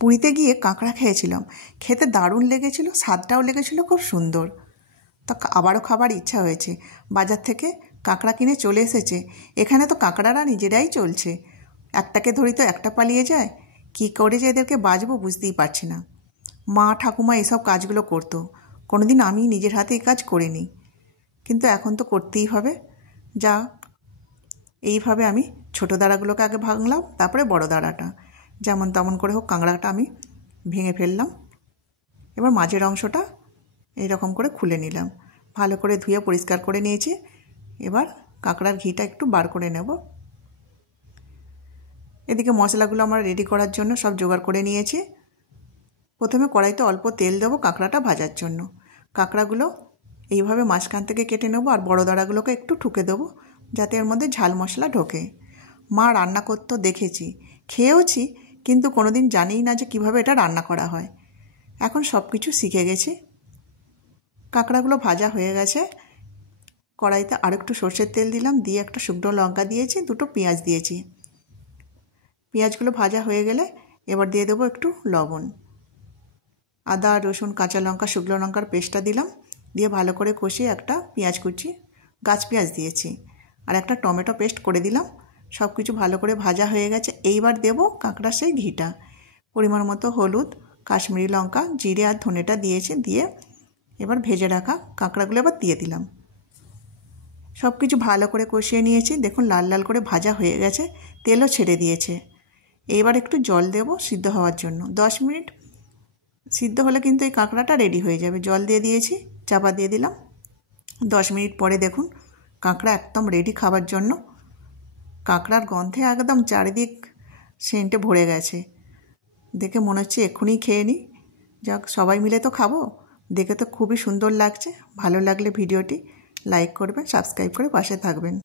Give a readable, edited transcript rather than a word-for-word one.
পুরীতে গিয়ে কাঁকড়া খেয়েছিলাম, খেতে দারুণ লেগেছিল, স্বাদটাও লেগেছিল খুব সুন্দর। তা আবারও খাবার ইচ্ছা হয়েছে। বাজার থেকে কাঁকড়া কিনে চলে এসেছে। এখানে তো কাঁকড়ারা নিজেরাই চলছে, একটাকে ধরি তো একটা পালিয়ে যায়। কী করে যে এদেরকে বাঁচবো বুঝতেই পারছি না। মা ঠাকুমা এসব কাজগুলো করতো, কোনোদিন আমি নিজের হাতে এই কাজ করিনি, কিন্তু এখন তো করতেই হবে। যা এইভাবে আমি ছোটো দাঁড়াগুলোকে আগে ভাঙলাম, তারপরে বড় দাঁড়াটা, যেমন তেমন করে হোক কাঁকড়াটা আমি ভেঙে ফেললাম। এবার মাঝের অংশটা এইরকম করে খুলে নিলাম, ভালো করে ধুয়ে পরিষ্কার করে নিয়েছি। এবার কাঁকড়ার ঘিটা একটু বার করে নেব। এদিকে মশলাগুলো আমার রেডি করার জন্য সব জোগাড় করে নিয়েছি। প্রথমে কড়াইতে অল্প তেল দেবো কাঁকড়াটা ভাজার জন্য। কাঁকড়াগুলো এইভাবে মাঝখান থেকে কেটে নেবো, আর বড় দাঁড়াগুলোকে একটু ঠুকে দেবো যাতে এর মধ্যে ঝাল মশলা ঢোকে। মা রান্না করতে দেখেছি, খেয়েওছি, কিন্তু কোনো দিন জানিই না যে কীভাবে এটা রান্না করা হয়। এখন সব কিছু শিখে গেছি। কাঁকড়াগুলো ভাজা হয়ে গেছে। কড়াইতে আরেকটু সর্ষের তেল দিলাম, দিয়ে একটা শুকনো লঙ্কা দিয়েছি, দুটো পেঁয়াজ দিয়েছি। পেঁয়াজগুলো ভাজা হয়ে গেলে এবার দিয়ে দেবো একটু লবণ, আদা রসুন কাঁচা লঙ্কা শুকনো লঙ্কার পেস্টটা দিলাম, দিয়ে ভালো করে কষিয়ে একটা পেঁয়াজ কুচি গাছ পেঁয়াজ দিয়েছি, আর একটা টমেটো পেস্ট করে দিলাম। সব কিছু ভালো করে ভাজা হয়ে গেছে। এইবার দেবো কাঁকড়ার সেই ঘিটা, পরিমাণ মতো হলুদ, কাশ্মীরি লঙ্কা, জিরে আর ধনেটা দিয়েছি, দিয়ে এবার ভেজে রাখা কাঁকড়াগুলো এবার দিয়ে দিলাম। সব কিছু ভালো করে কষিয়ে নিয়েছি। দেখুন লাল লাল করে ভাজা হয়ে গেছে, তেলও ছেড়ে দিয়েছে। এবার একটু জল দেবো সিদ্ধ হওয়ার জন্য। 10 মিনিট সিদ্ধ হলে কিন্তু এই কাঁকড়াটা রেডি হয়ে যাবে। জল দিয়ে দিয়েছি, চাপা দিয়ে দিলাম। 10 মিনিট পরে দেখুন কাঁকড়া একদম রেডি খাবার জন্য। কাঁকড়ার গন্ধে একদম চারিদিক সেন্টে ভরে গেছে, দেখে মনে হচ্ছে এক্ষুনি খেয়ে নিই। যাক, সবাই মিলে তো খাবো। দেখে তো খুবই সুন্দর লাগছে। ভালো লাগলে ভিডিওটি লাইক করবেন, সাবস্ক্রাইব করে পাশে থাকবেন।